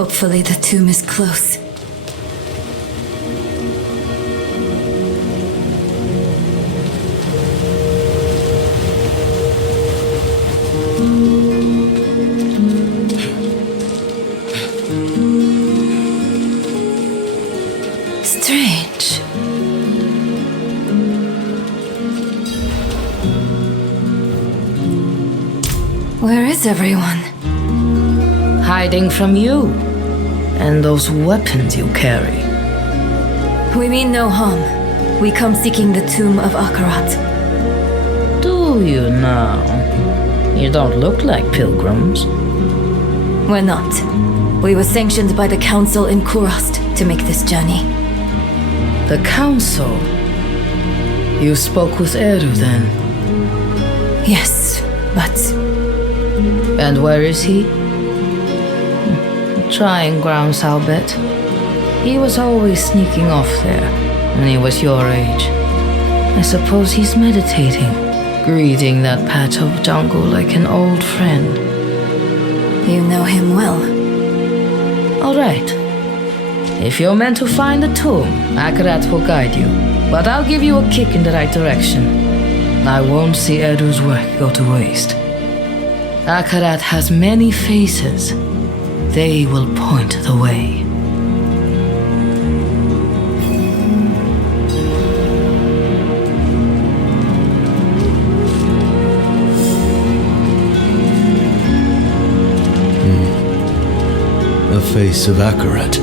Hopefully the tomb is close. Strange. Where is everyone? Hiding from you. And those weapons you carry. We mean no harm. We come seeking the tomb of Akarat. Do you now? You don't look like pilgrims. We're not. We were sanctioned by the Council in Kurast to make this journey. The Council? You spoke with Eru then? Yes, but... And where is he? Trying grounds, I'll bet. He was always sneaking off there when he was your age. I suppose he's meditating, greeting that patch of jungle like an old friend. You know him well. All right. If you're meant to find the tomb, Akarat will guide you. But I'll give you a kick in the right direction. I won't see Edu's work go to waste. Akarat has many faces. They will point the way. A face of Akarat.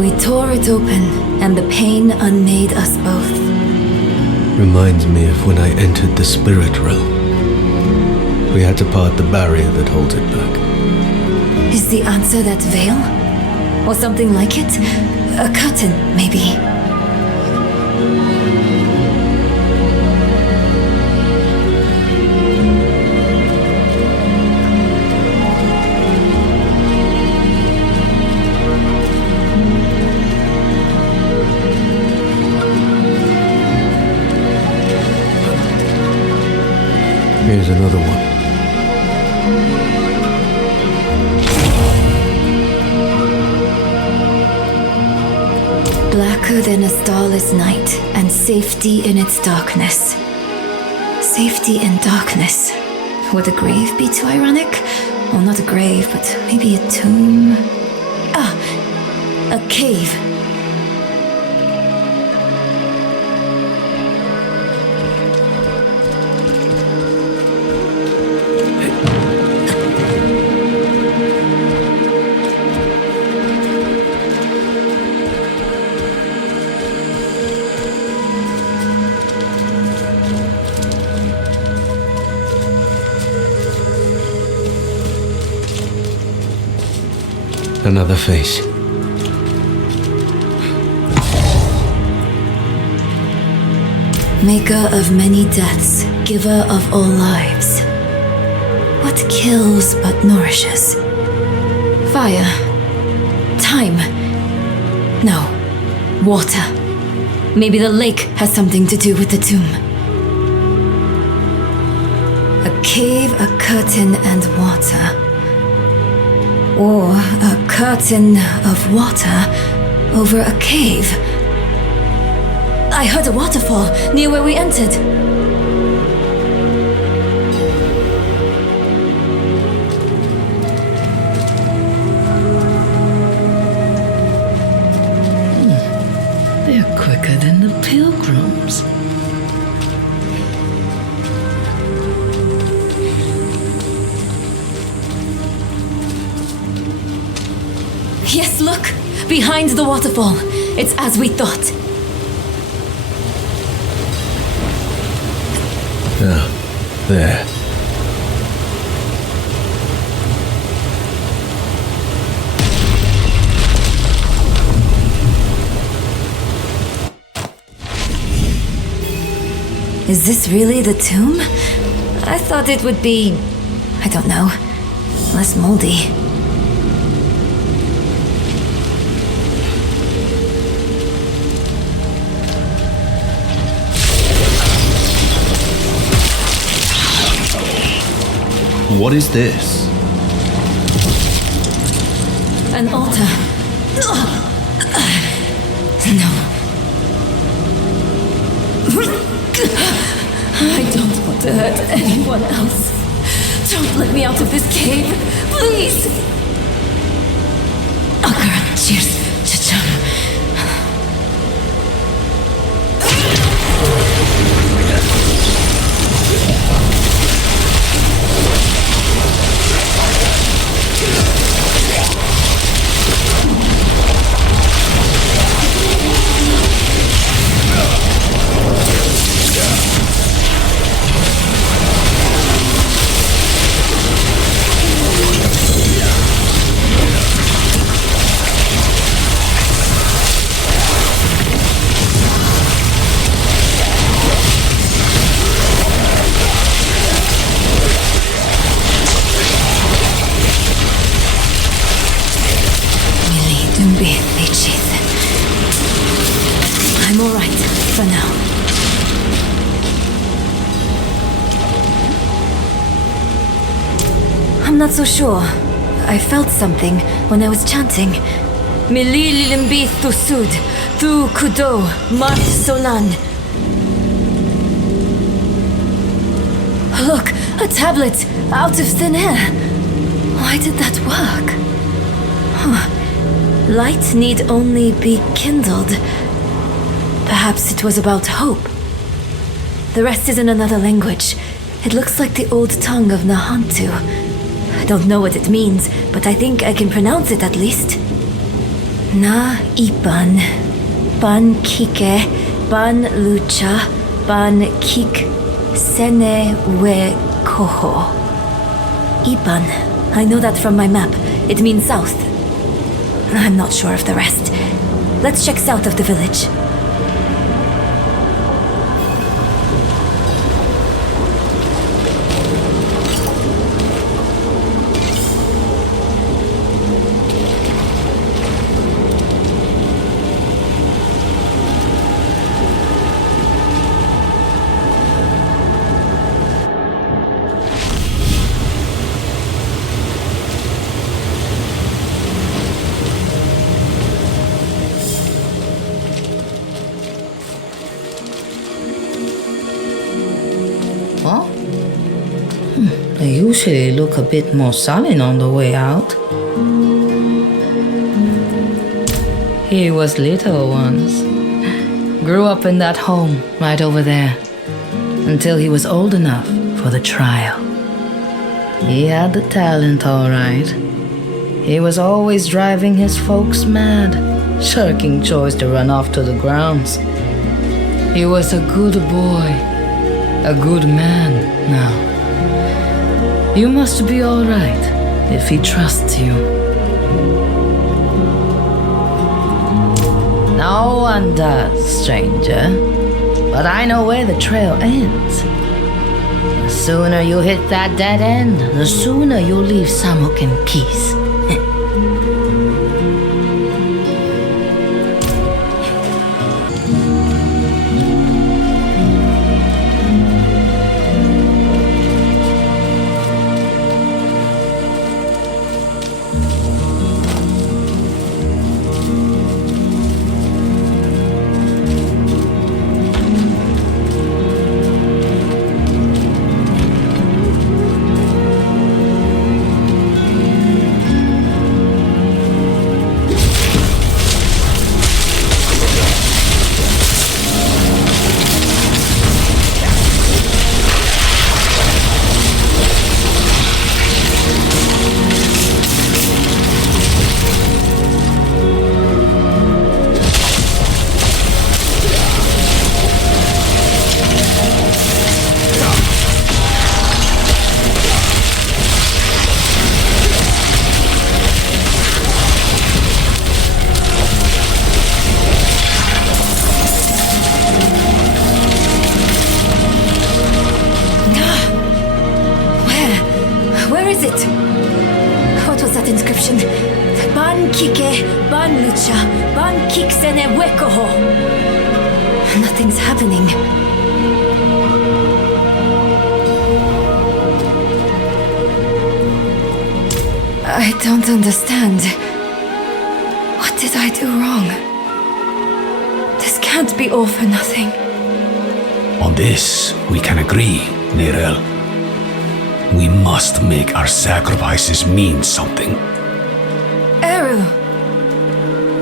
We tore it open, and the pain unmade us both. Reminds me of when I entered the spirit realm. We had to part the barrier that holds it back. Is the answer that veil? Or something like it? A curtain, maybe? Here's another one. Blacker than a starless night, and safety in its darkness. Safety in darkness. Would a grave be too ironic? Well, not a grave, but maybe a tomb. Ah, a cave. Another face. Maker of many deaths, giver of all lives. What kills but nourishes? Fire. Time. No. Water. Maybe the lake has something to do with the tomb. A cave, a curtain, and water. Or a curtain of water over a cave. I heard a waterfall near where we entered. They're quicker than the pilgrims. Yes, look! Behind the waterfall. It's as we thought. Ah, there. Is this really the tomb? I thought it would be, I don't know, less moldy. What is this? An altar. No. I don't want to hurt anyone else. Don't let me out of this cave, please! Akarat, cheers, chacham. I'm alright, for now. I'm not so sure. I felt something when I was chanting. Mili lilimbi thusud, thu kudo, mat solan. Look, a tablet out of thin air. Why did that work? Light need only be kindled. Perhaps it was about hope. The rest is in another language. It looks like the old tongue of Nahantu. I don't know what it means, but I think I can pronounce it at least. Na ipan, ban kike, ban lucha, ban kik, sene we koho. Ipan. I know that from my map. It means south. I'm not sure of the rest. Let's check south of the village. They usually look a bit more sullen on the way out. He was little once. Grew up in that home right over there until he was old enough for the trial. He had the talent, all right. He was always driving his folks mad, shirking chores to run off to the grounds. He was a good boy, a good man now. You must be all right if he trusts you. No one does, stranger. But I know where the trail ends. The sooner you hit that dead end, the sooner you'll leave Samuk in peace. Nothing's happening. I don't understand. What did I do wrong? This can't be all for nothing. On this, we can agree, Neyrelle. We must make our sacrifices mean something. Eru!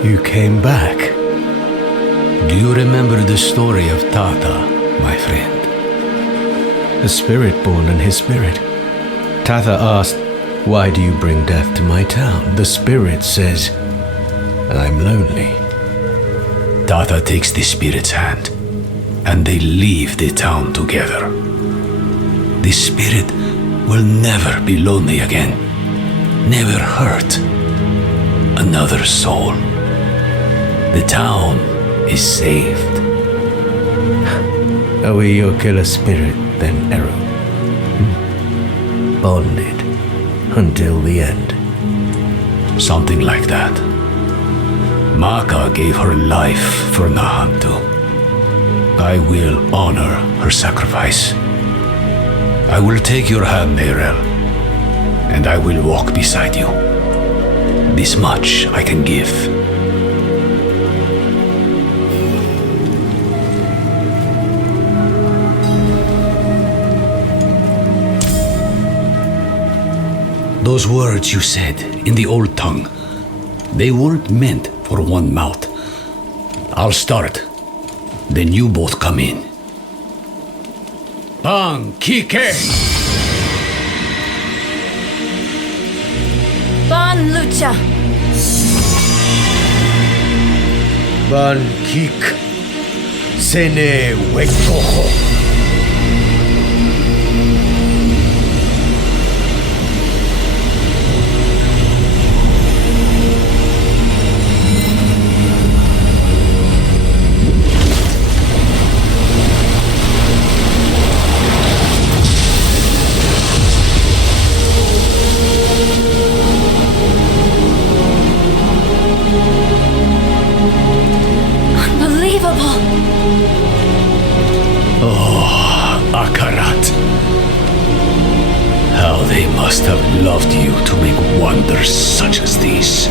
You came back. Do you remember the story of Tata, my friend? The spirit-born and his spirit. Tatha asked, "Why do you bring death to my town?" The spirit says, "I'm lonely." Tata takes the spirit's hand, and they leave the town together. The spirit will never be lonely again, never hurt another soul. The town is saved. Are we your killer spirit then, Eru? Bonded until the end. Something like that. Maka gave her life for Nahantu. I will honor her sacrifice. I will take your hand, Neyrelle, and I will walk beside you. This much I can give. Those words you said in the old tongue, they weren't meant for one mouth. I'll start, then you both come in. Bang Kike! Ban Lucha! Ban Kik Sene Wekoko. Akarat. How they must have loved you to make wonders such as these.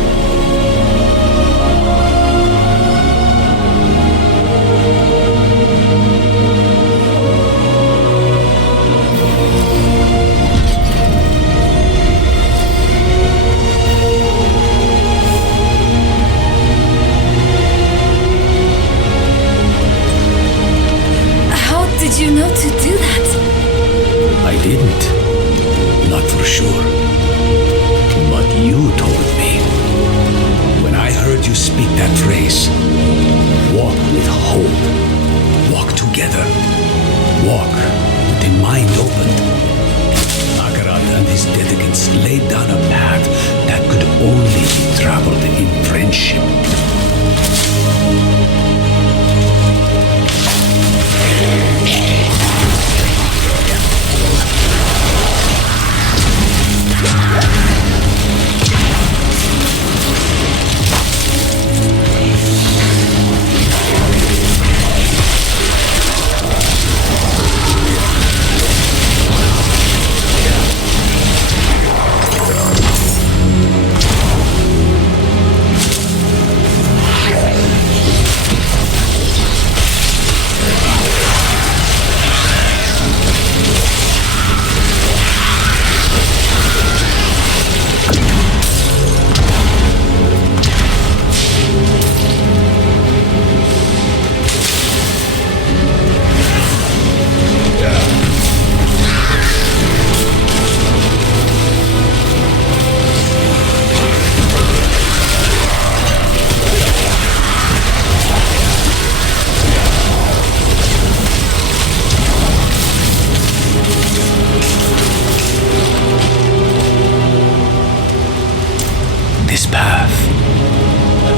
Did you know to do that? I didn't. Not for sure. But you told me. When I heard you speak that phrase, walk with hope. Walk together. Walk with the mind open. Akarat and his dedicants laid down a path that could only be traveled in friendship.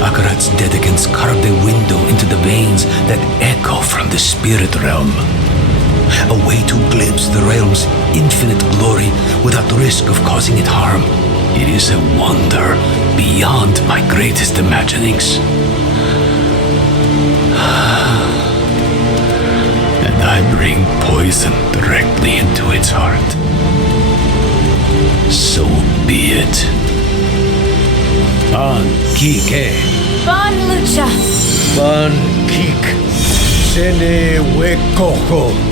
Akarat's dedicants carved a window into the veins that echo from the spirit realm. A way to glimpse the realm's infinite glory without the risk of causing it harm. It is a wonder beyond my greatest imaginings. And I bring poison directly into its heart. So be it. Ban Kike. Bon Lucha! Ban Kik Sene Wekoko.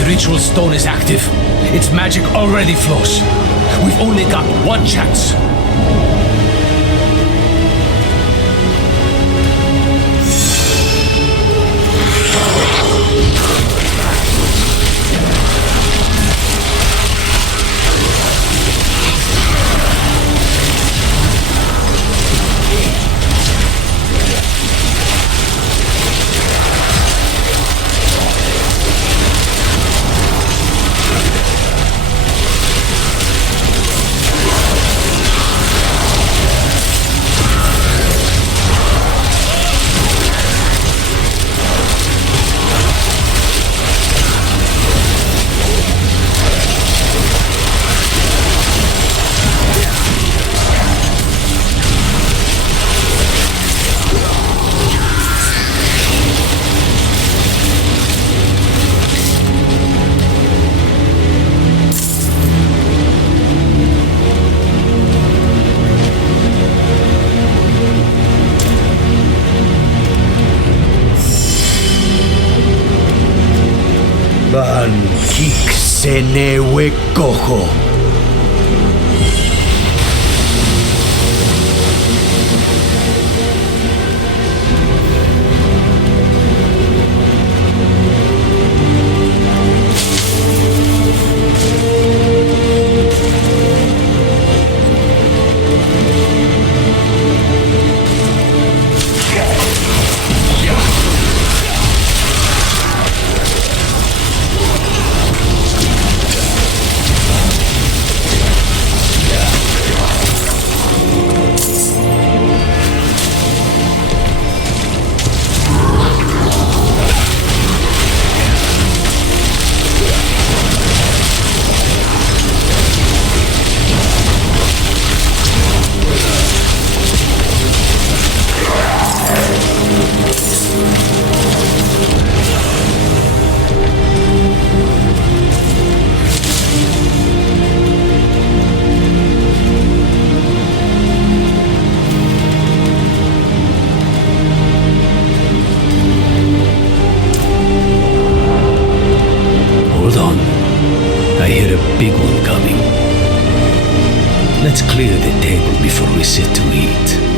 The ritual stone is active. Its magic already flows. We've only got one chance. Ban Kik Sene Wekoko. big one coming. Let's clear the table before we sit to eat.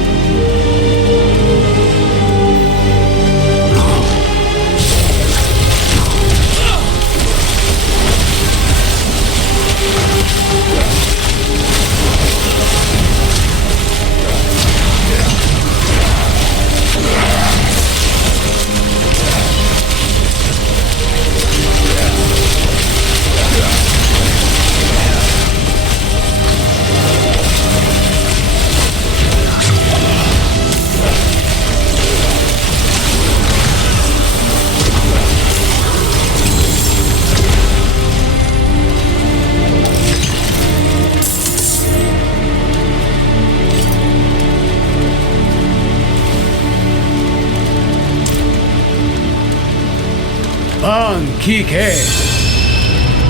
kike.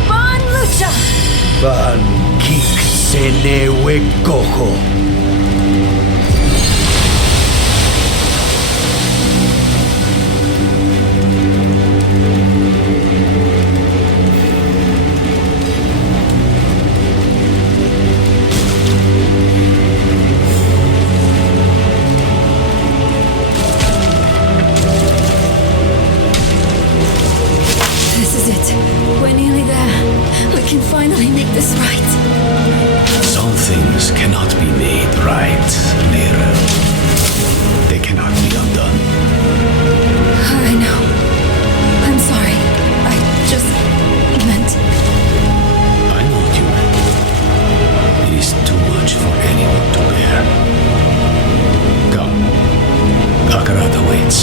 Ban Lucha! Ban kik sene wekoho. This is it. We're nearly there. We can finally make this right. Some things cannot be made right, Neyrelle. They cannot be undone. I know. I'm sorry. I just meant... I know what you meant. It is too much for anyone to bear. Come. Akarat awaits.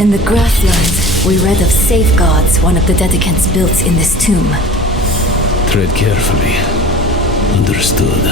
In the grasslands, we read of safeguards one of the dedicants built in this tomb. Tread carefully. Understood.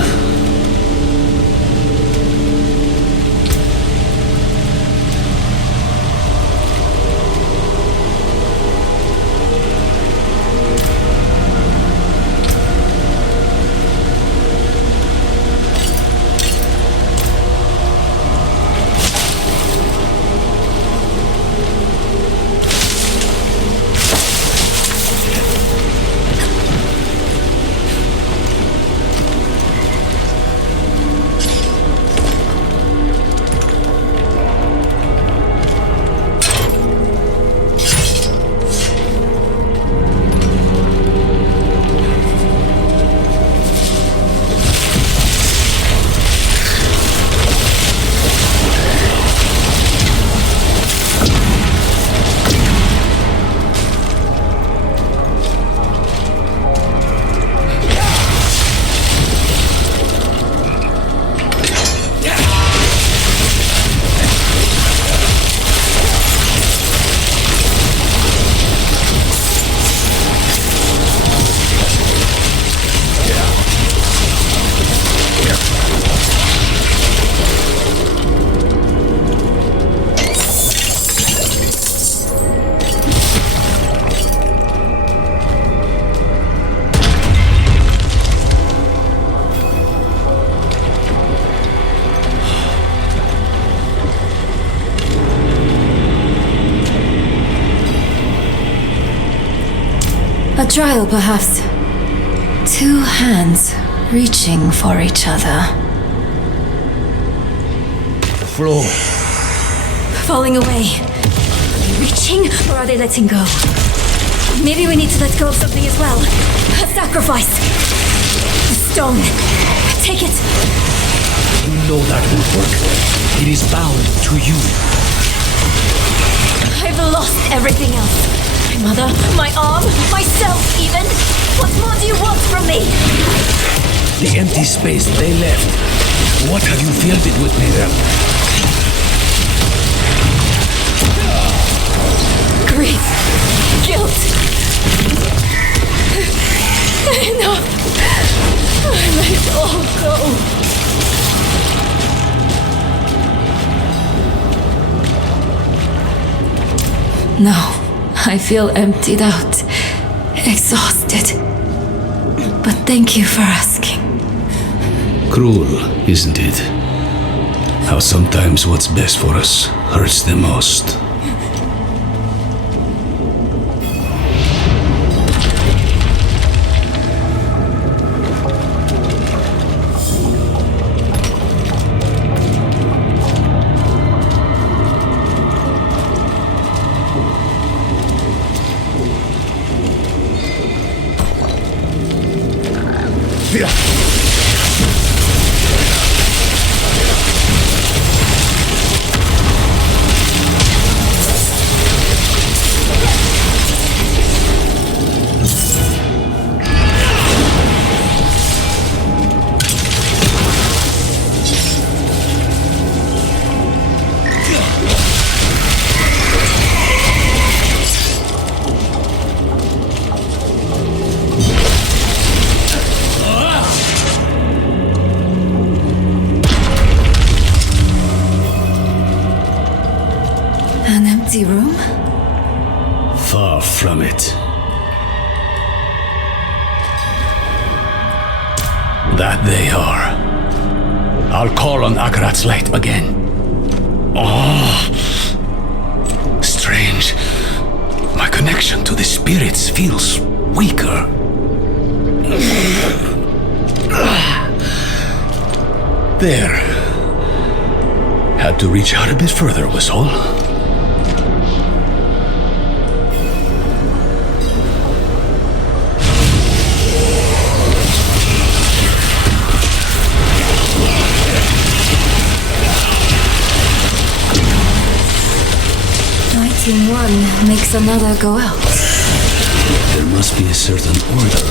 A trial, perhaps. Two hands reaching for each other. Flow. Falling away. Are they reaching, or are they letting go? Maybe we need to let go of something as well. A sacrifice. The stone. Take it. You know that will work. It is bound to you. I've lost everything else. My mother, my arm, myself even. What more do you want from me? The empty space they left. What have you filled it with, Neyrelle? Grief. Guilt. Enough. I let it all go. No. I feel emptied out, exhausted. But thank you for asking. Cruel, isn't it? How sometimes what's best for us hurts the most. fancy room? Far from it. That they are. I'll call on Akarat's light again. Oh, strange. My connection to the spirits feels weaker. There. Had to reach out a bit further, was all. Lighting one makes another go out. There must be a certain order.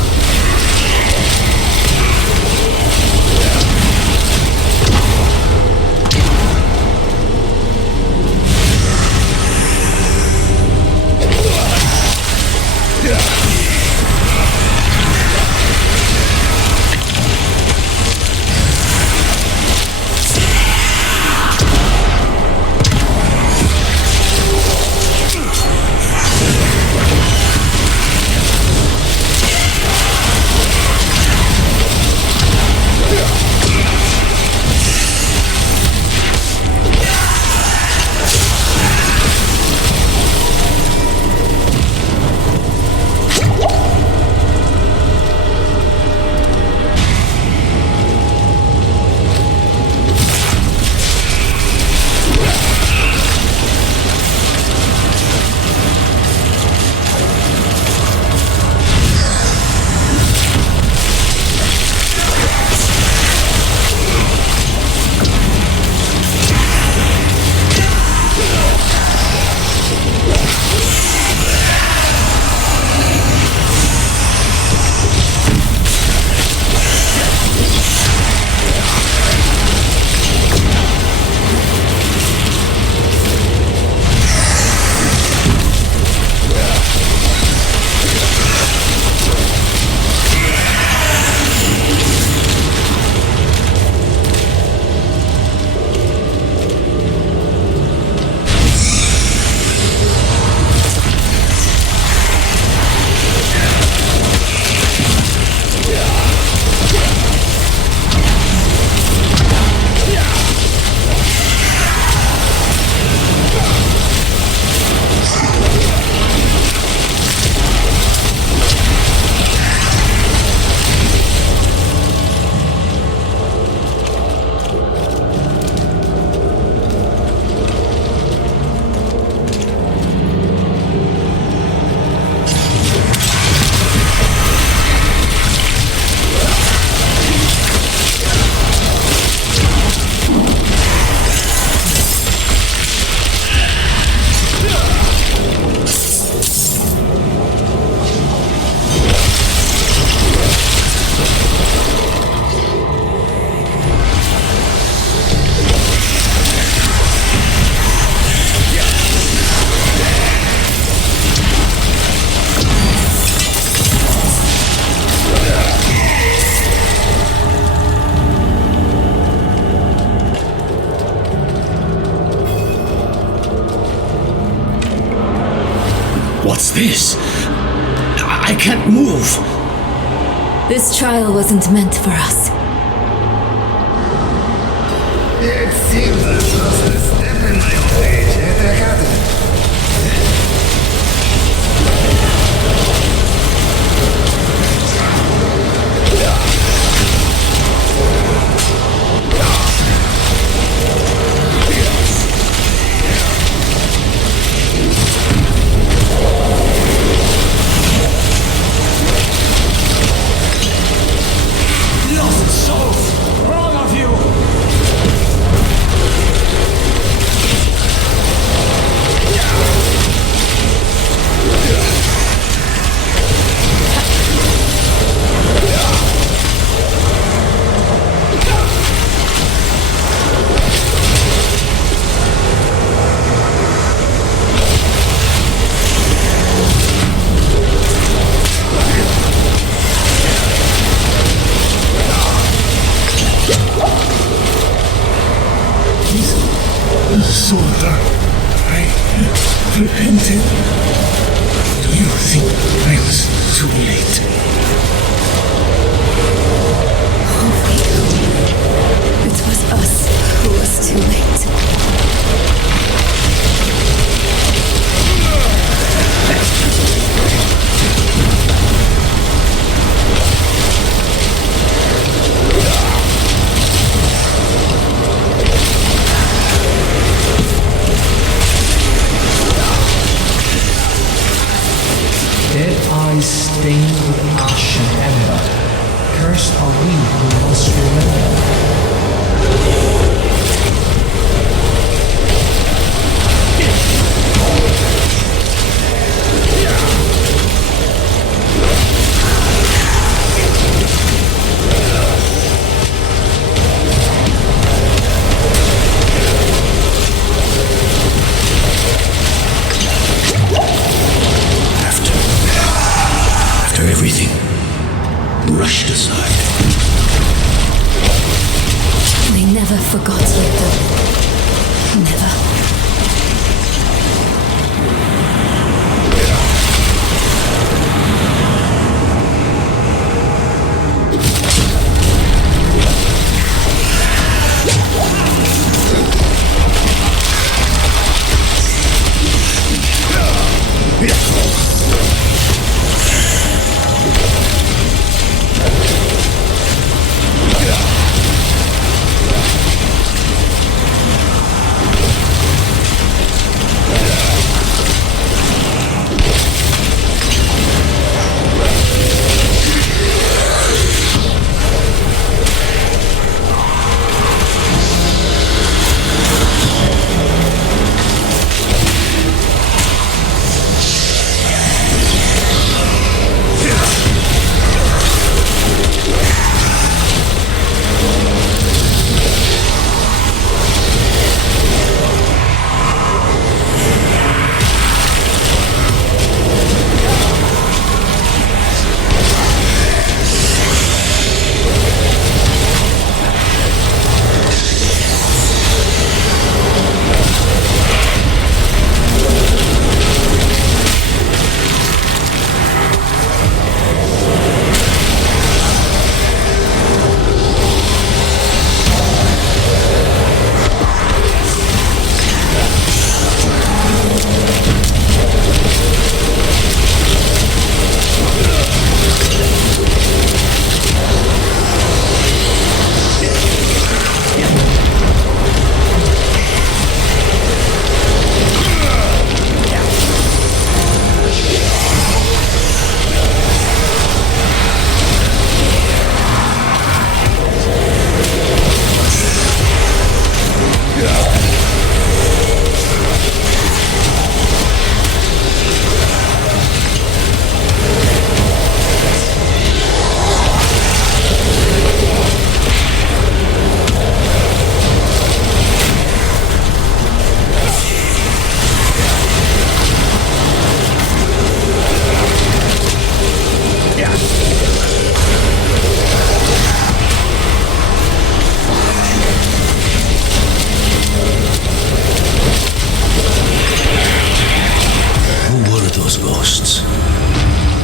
What's this? I can't move. This trial wasn't meant for us. It seems I've lost a step in my old age, Akarat. Lost souls! All of you! Sorcerer, I repented. Do you think I was too late? It was us who was too late. Dead eyes stained with ash and ember. Cursed are we who must remember. After everything brushed aside. They never forgot you, though. Never.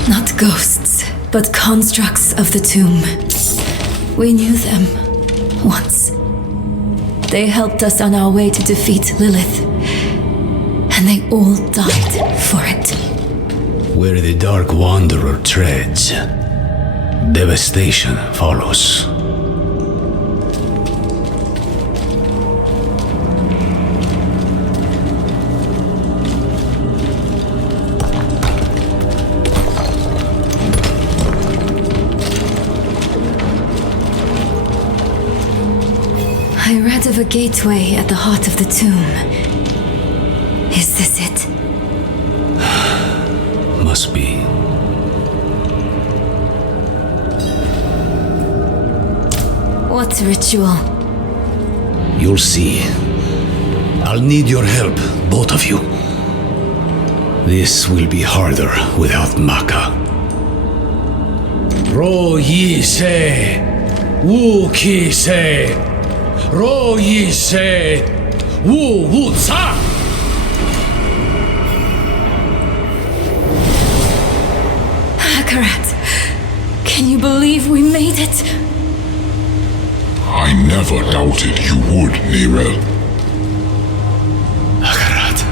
Not ghosts, but constructs of the tomb. We knew them once. They helped us on our way to defeat Lilith, and they all died for it. Where the Dark Wanderer treads, devastation follows. I read of a gateway at the heart of the tomb. Is this it? Must be. What ritual? You'll see. I'll need your help, both of you. This will be harder without Maka. Ro yi se, wu ki se, ro yi se, wu wu sa. Akarat, can you believe we made it? I never doubted you would, Neyrelle. Akarat.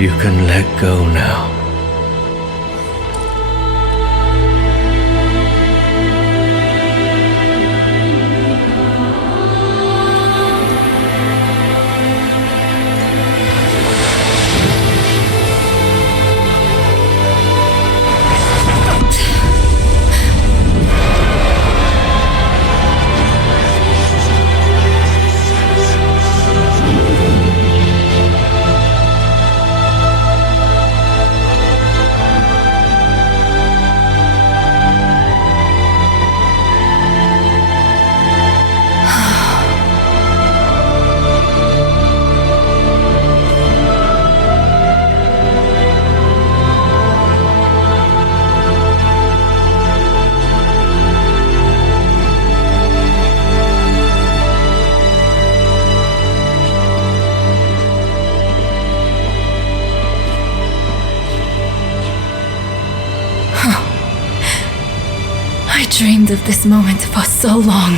You can let go now. I dreamed of this moment for so long.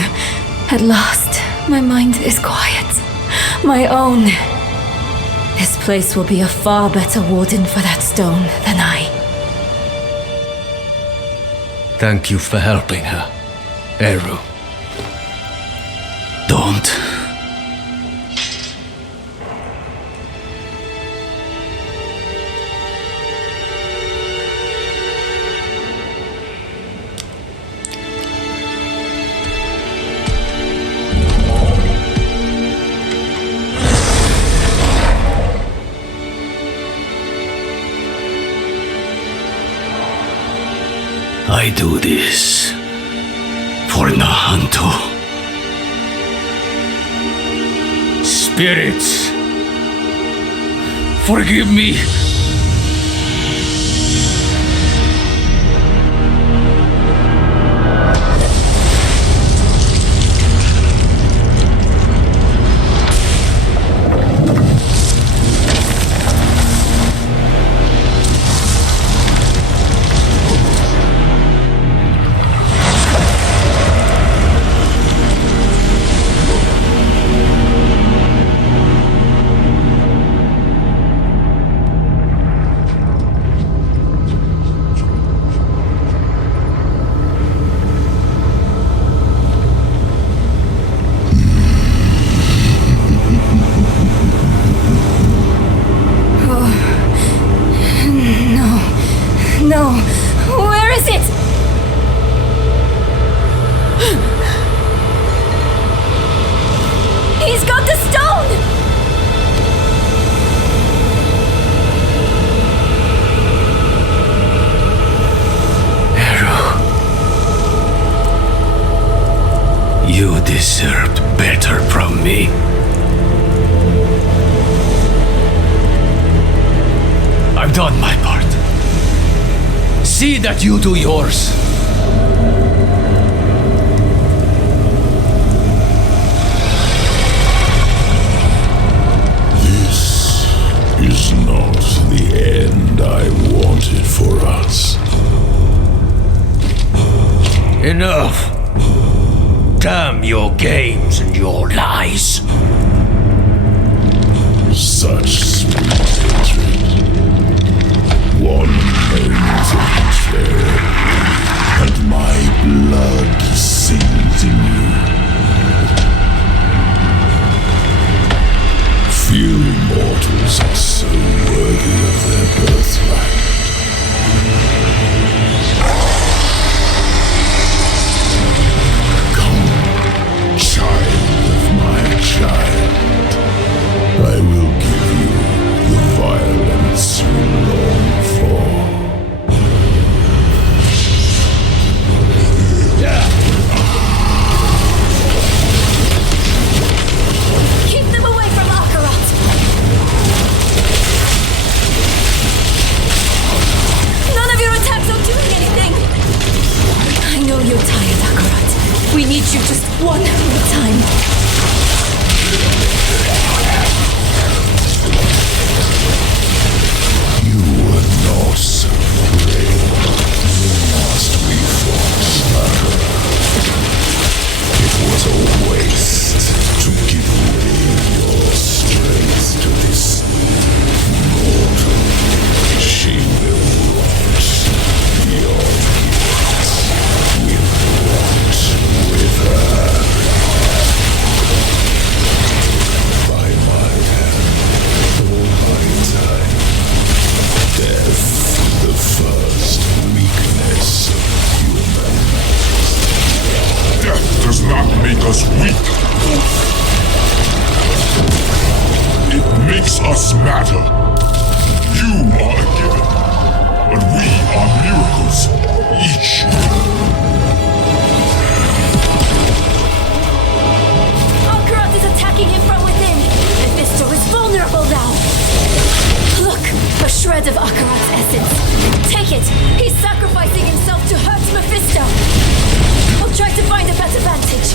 At last, my mind is quiet. My own. This place will be a far better warden for that stone than I. Thank you for helping her, Eru. Don't. I do this for Nahantu. Spirits, forgive me. No, where is it? He's got the stone! Eru. You deserved better from me. I've done my part. See that you do yours. This is not the end I wanted for us. Enough. Damn your games and your lies. Such sweet hatred. One moment of betrayal, and my blood sings in you. Few mortals are so worthy of their birthright. We need you just one more time. You were not so brave. Last we fought, it was a waste to give away your strength to this mortal. She will rot. Your gifts will rot with her. By my hand, or by time, death, the first weakness of humans. Death does not make us weak. It makes us matter. You are a given, but we are miracles, each. Akarat is attacking him from within. Mephisto'ss is vulnerable now. Look, a shred of Akarat's essence. Take it. He's sacrificing himself to hurt Mephisto. I'll try to find a better vantage.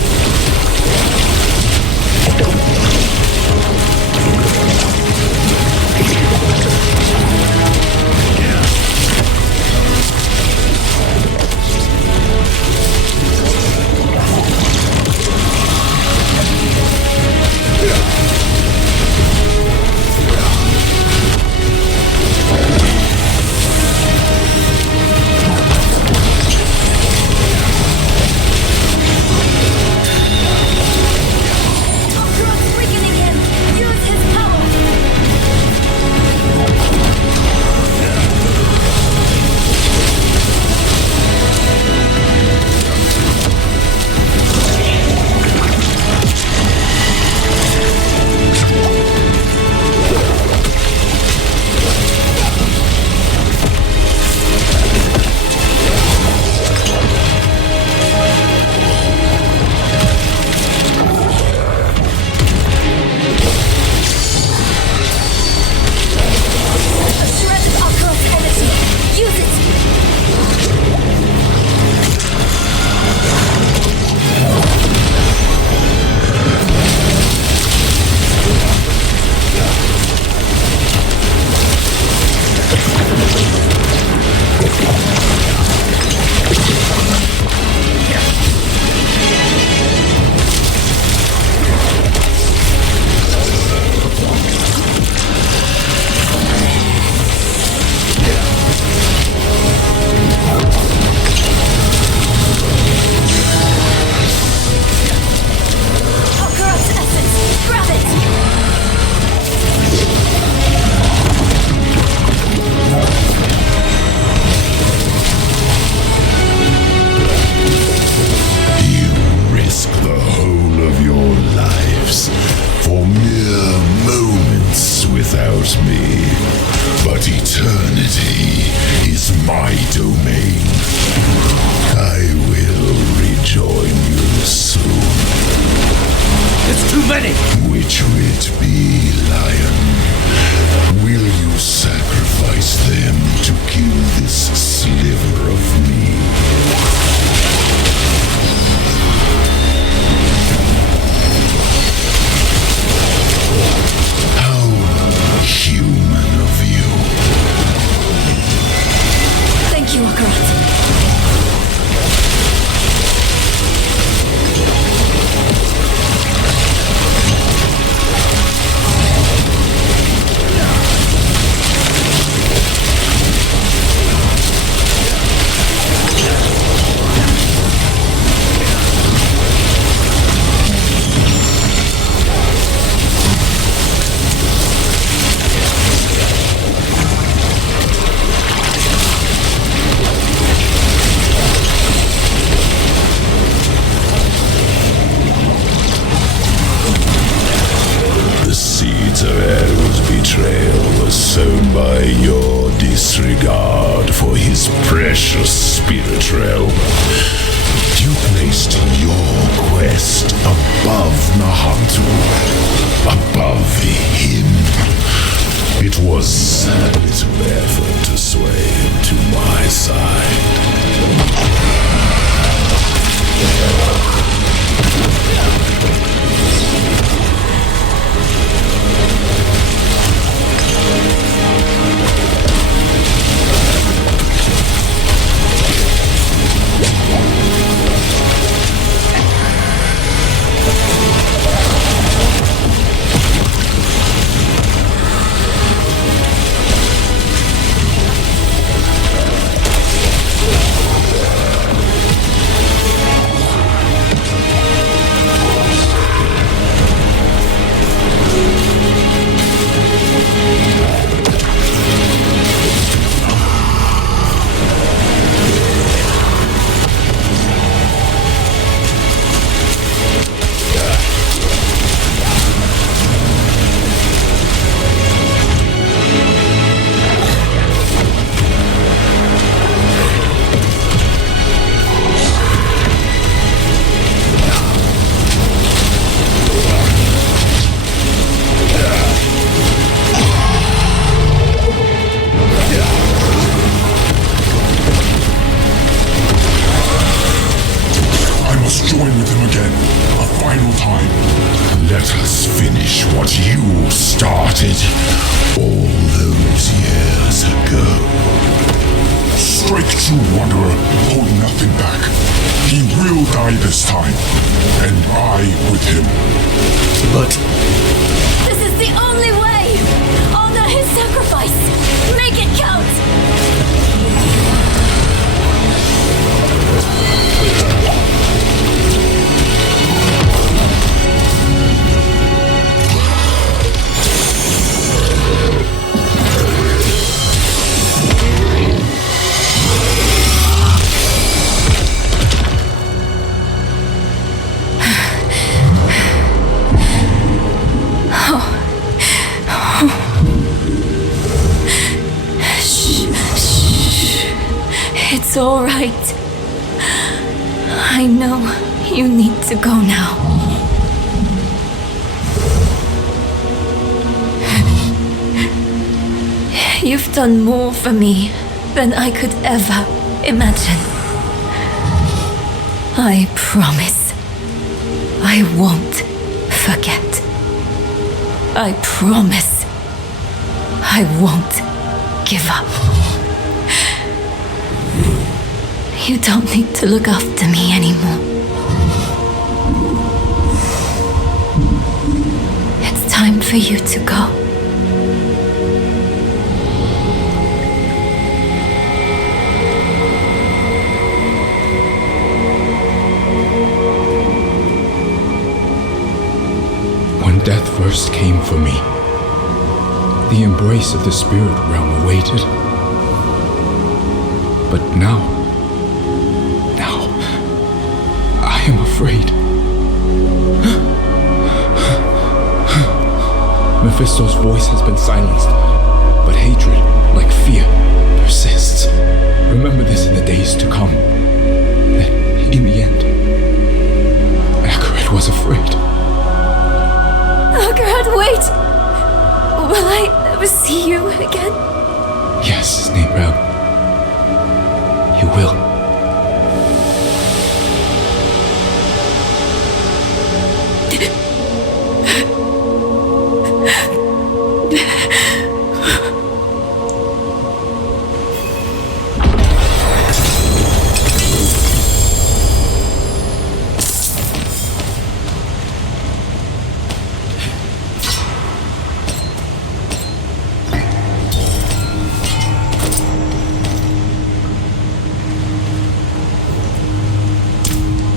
join with him again, a final time. Let us finish what you started all those years ago. Strike true, Wanderer. Hold nothing back. He will die this time, and I with him. But This is the only way! Honor his sacrifice! Make it count! It's all right. I know you need to go now. You've done more for me than I could ever imagine. I promise I won't forget. I promise I won't give up. You don't need to look after me anymore. It's time for you to go. When death first came for me, the embrace of the spirit realm awaited. But now, I am afraid. Mephisto'ss voice has been silenced, but hatred, like fear, persists. Remember this in the days to come. That in the end, Akarat was afraid. Akarat, wait! Will I ever see you again? Yes, Neyrelle. You will.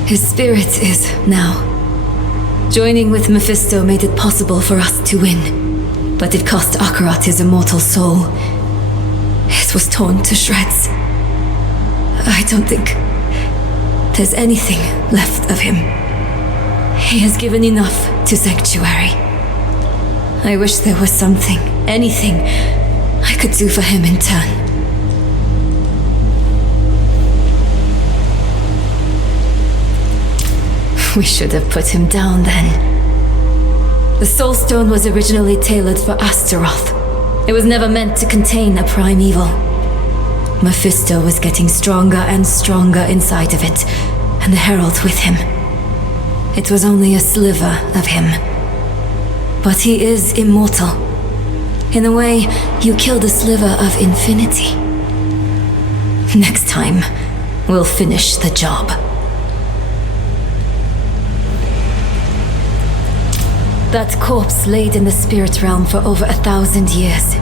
His spirit is now. Joining with Mephisto made it possible for us to win, but it cost Akarat his immortal soul. It was torn to shreds. I don't think there's anything left of him. He has given enough to Sanctuary. I wish there was something, anything, I could do for him in turn. We should have put him down then. The soulstone was originally tailored for Astaroth. It was never meant to contain a primeval. Mephisto was getting stronger and stronger inside of it, and the Herald with him. It was only a sliver of him. But he is immortal. In a way, you killed a sliver of infinity. Next time, we'll finish the job. That corpse laid in the spirit realm for over 1,000 years.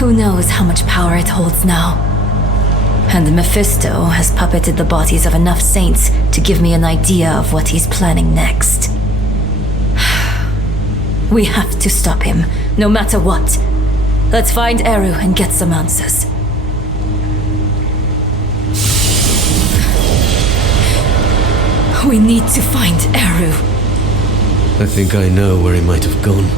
Who knows how much power it holds now? And Mephisto has puppeted the bodies of enough saints to give me an idea of what he's planning next. We have to stop him, no matter what. Let's find Eru and get some answers. We need to find Eru. I think I know where he might have gone.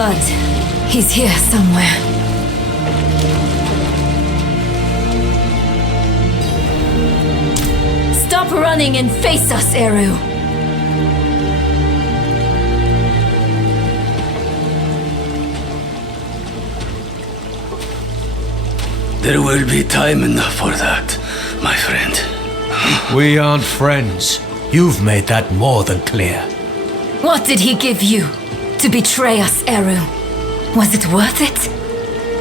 blood. He's here somewhere. Stop running and face us, Eru. There will be time enough for that, my friend. We aren't friends. You've made that more than clear. What did he give you to betray us, Eru? Was it worth it?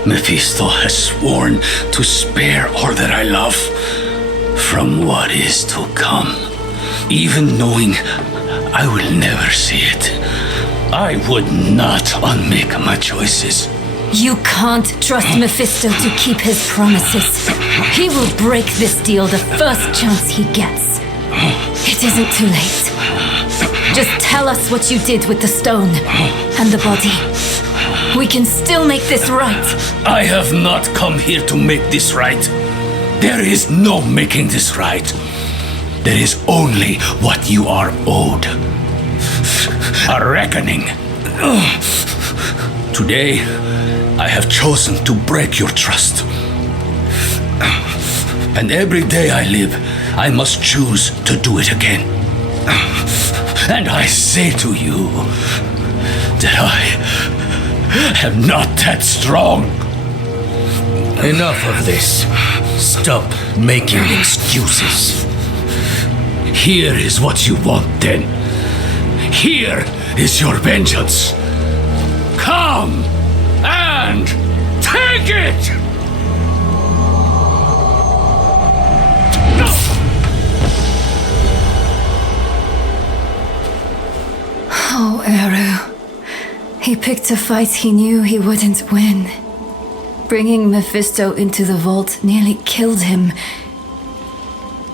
Mephisto has sworn to spare all that I love from what is to come. Even knowing I will never see it, I would not unmake my choices. You can't trust Mephisto to keep his promises. He will break this deal the first chance he gets. It isn't too late. Just tell us what you did with the stone and the body. We can still make this right. I have not come here to make this right. There is no making this right. There is only what you are owed. A reckoning. Today, I have chosen to break your trust. And every day I live, I must choose to do it again. And I say to you that I am not that strong. Enough of this. Stop making excuses. Here is what you want, then. Here is your vengeance. Come and take it! Oh, Eru. He picked a fight he knew he wouldn't win. Bringing Mephisto into the vault nearly killed him.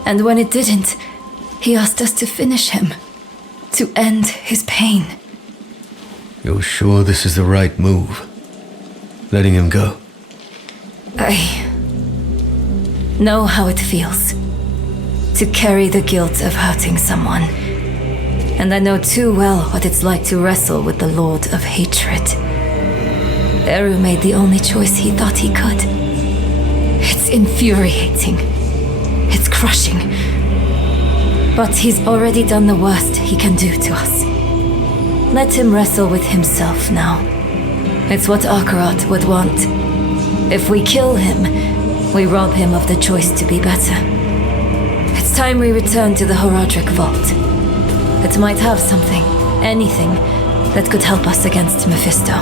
And when it didn't, he asked us to finish him. To end his pain. You're sure this is the right move? Letting him go? I know how it feels to carry the guilt of hurting someone. And I know too well what it's like to wrestle with the Lord of Hatred. Eru made the only choice he thought he could. It's infuriating. It's crushing. But he's already done the worst he can do to us. Let him wrestle with himself now. It's what Akarat would want. If we kill him, we rob him of the choice to be better. It's time we return to the Horadric Vault. It might have something, anything, that could help us against Mephisto.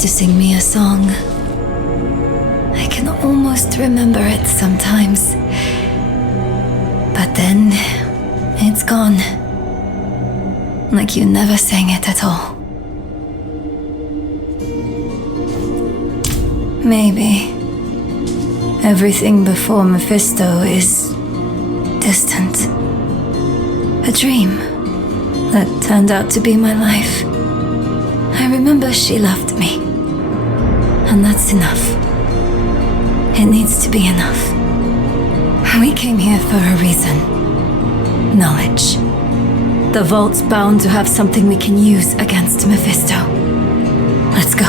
To sing me a song. I can almost remember it sometimes. But then, it's gone. Like you never sang it at all. Maybe everything before Mephisto is distant. A dream that turned out to be my life. I remember she loved me. And that's enough. It needs to be enough. We came here for a reason. Knowledge. The vault's bound to have something we can use against Mephisto. Let's go.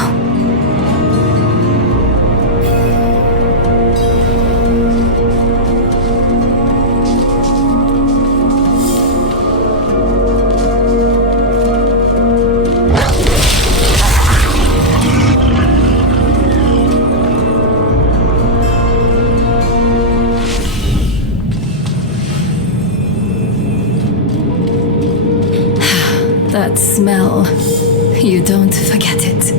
That smell, you don't forget it.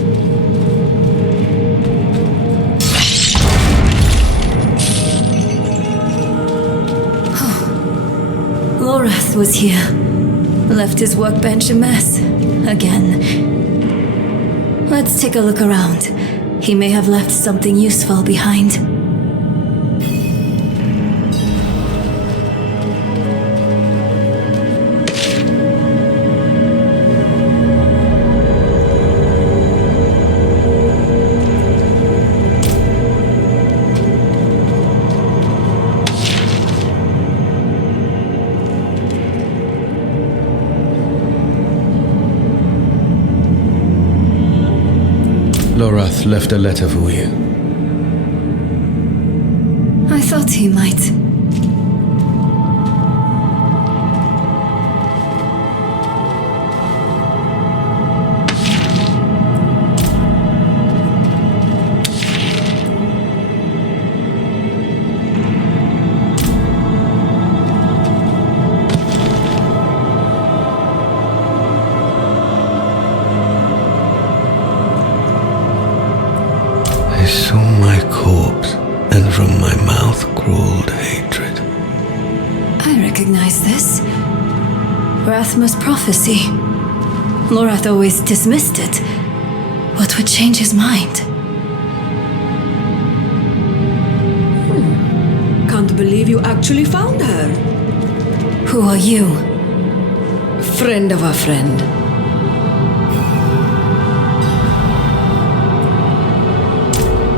Lorath was here. Left his workbench a mess. Again. Let's take a look around. He may have left something useful behind. Lorath left a letter for you. I thought he might. I saw my corpse, and from my mouth crawled hatred. I recognize this. Rathma's prophecy. Lorath always dismissed it. What would change his mind? Can't believe you actually found her. Who are you? Friend of a friend.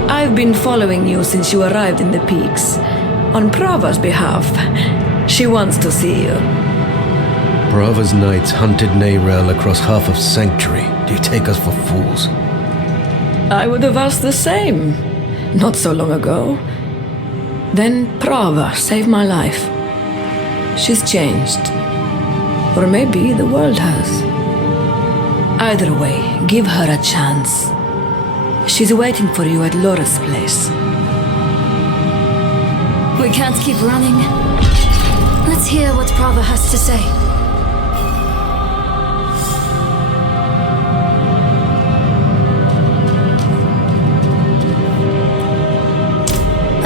I've been following you since you arrived in the peaks. On Prava's behalf. She wants to see you. Brava's knights hunted Neyrelle across half of Sanctuary. Do you take us for fools? I would have asked the same. Not so long ago. Then Prava saved my life. She's changed. Or maybe the world has. Either way, give her a chance. She's waiting for you at Lorath's place. We can't keep running. Let's hear what Prava has to say.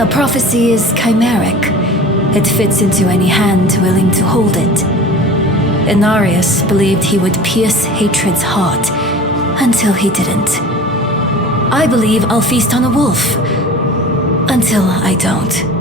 A prophecy is chimeric. It fits into any hand willing to hold it. Inarius believed he would pierce hatred's heart, until he didn't. I believe I'll feast on a wolf, until I don't.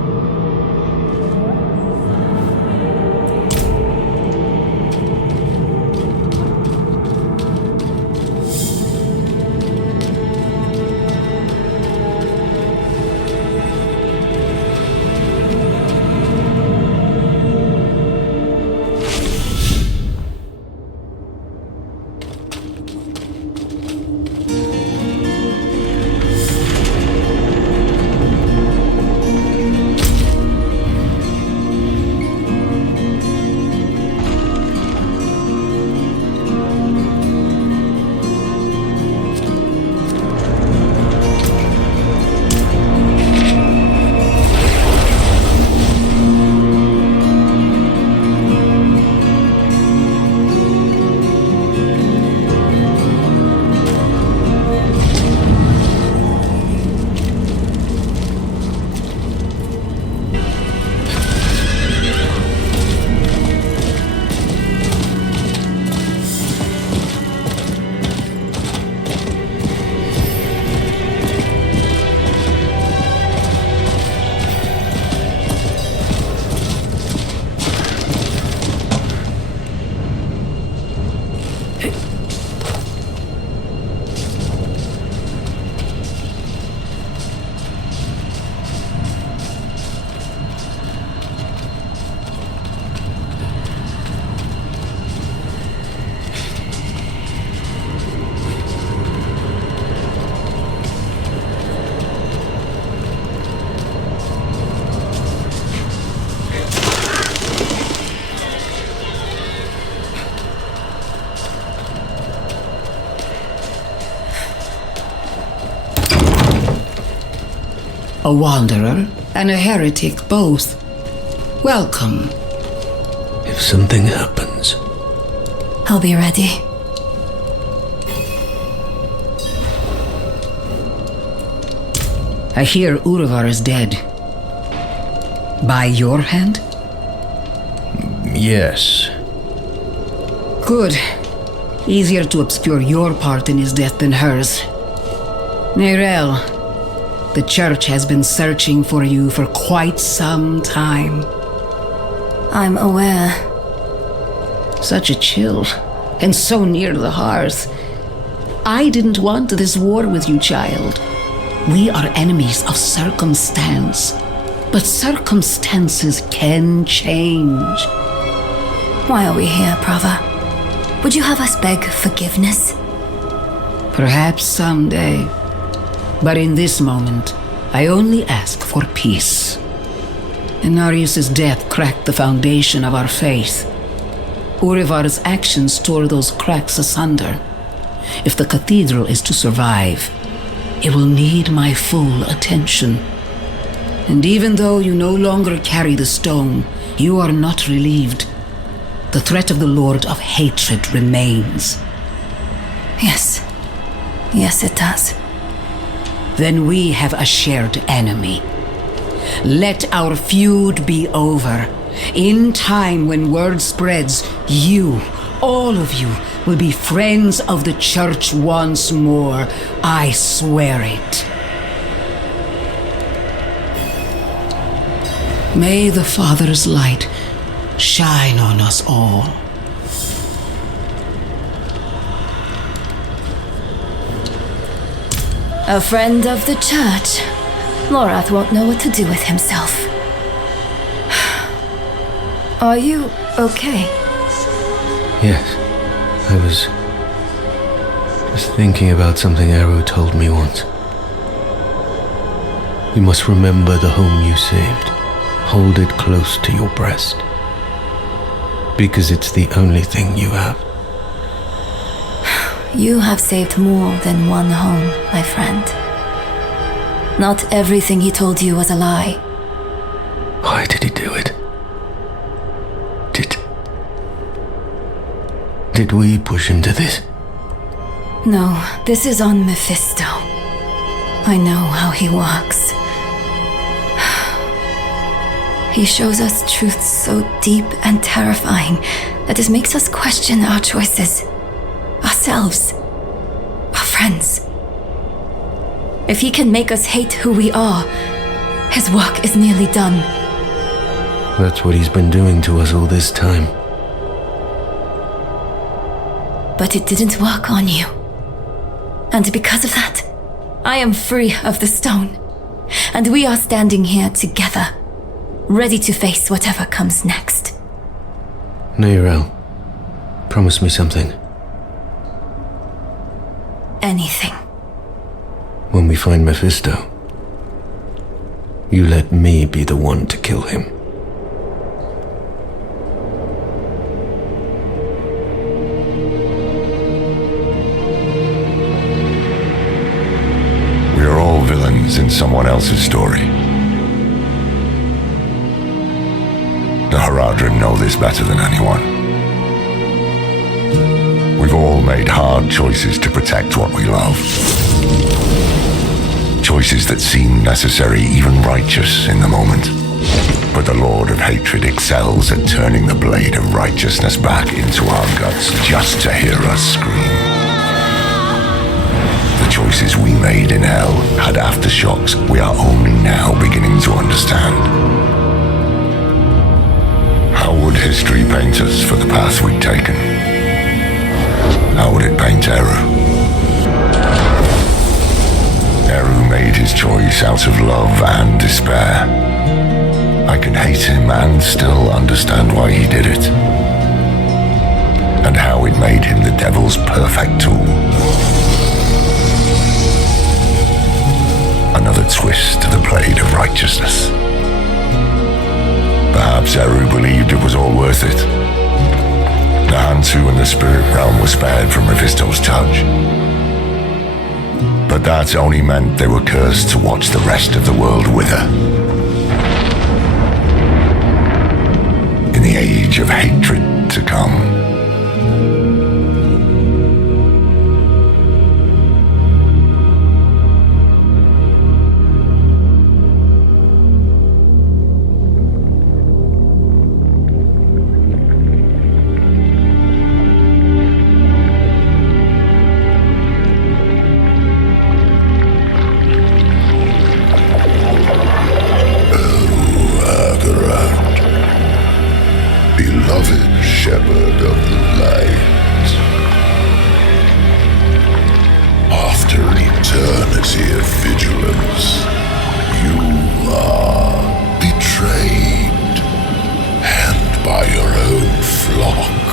A wanderer and a heretic both. Welcome. If something happens, I'll be ready. I hear Uravar is dead. By your hand? yes. Good. Easier to obscure your part in his death than hers. Neyrelle, the church has been searching for you for quite some time. I'm aware. Such a chill, and so near the hearth. I didn't want this war with you, child. We are enemies of circumstance, but circumstances can change. Why are we here, Prava? Would you have us beg forgiveness? Perhaps someday. But in this moment, I only ask for peace. Inarius' death cracked the foundation of our faith. Urivar's actions tore those cracks asunder. If the cathedral is to survive, it will need my full attention. And even though you no longer carry the stone, you are not relieved. The threat of the Lord of Hatred remains. Yes. Yes, it does. Then we have a shared enemy. Let our feud be over. In time, when word spreads, you, all of you, will be friends of the church once more. I swear it. May the Father's light shine on us all. A friend of the church. Lorath won't know what to do with himself. Are you okay? Yes. I was just thinking about something Eru told me once. You must remember the home you saved. Hold it close to your breast. Because it's the only thing you have. You have saved more than one home, my friend. Not everything he told you was a lie. Why did he do it? Did we push him to this? No, this is on Mephisto. I know how he works. He shows us truths so deep and terrifying that it makes us question our choices, ourselves, our friends. If he can make us hate who we are, his work is nearly done. That's what he's been doing to us all this time. But it didn't work on you. And because of that, I am free of the stone. And we are standing here together, ready to face whatever comes next. Neyrelle, promise me something. Anything. When we find Mephisto, you let me be the one to kill him. We are all villains in someone else's story. The Haradrim know this better than anyone. We've all made hard choices to protect what we love. Choices that seem necessary, even righteous in the moment. But the Lord of Hatred excels at turning the blade of righteousness back into our guts just to hear us scream. The choices we made in hell had aftershocks we are only now beginning to understand. How would history paint us for the path we'd taken? How would it paint Eru? Eru made his choice out of love and despair. I can hate him and still understand why he did it. And how it made him the devil's perfect tool. Another twist to the blade of righteousness. Perhaps Eru believed it was all worth it. Nahantu and the spirit realm were spared from Mephisto'ss touch. But that only meant they were cursed to watch the rest of the world wither. In the age of hatred to come. Beloved shepherd of the light, after an eternity of vigilance, you are betrayed, and by your own flock.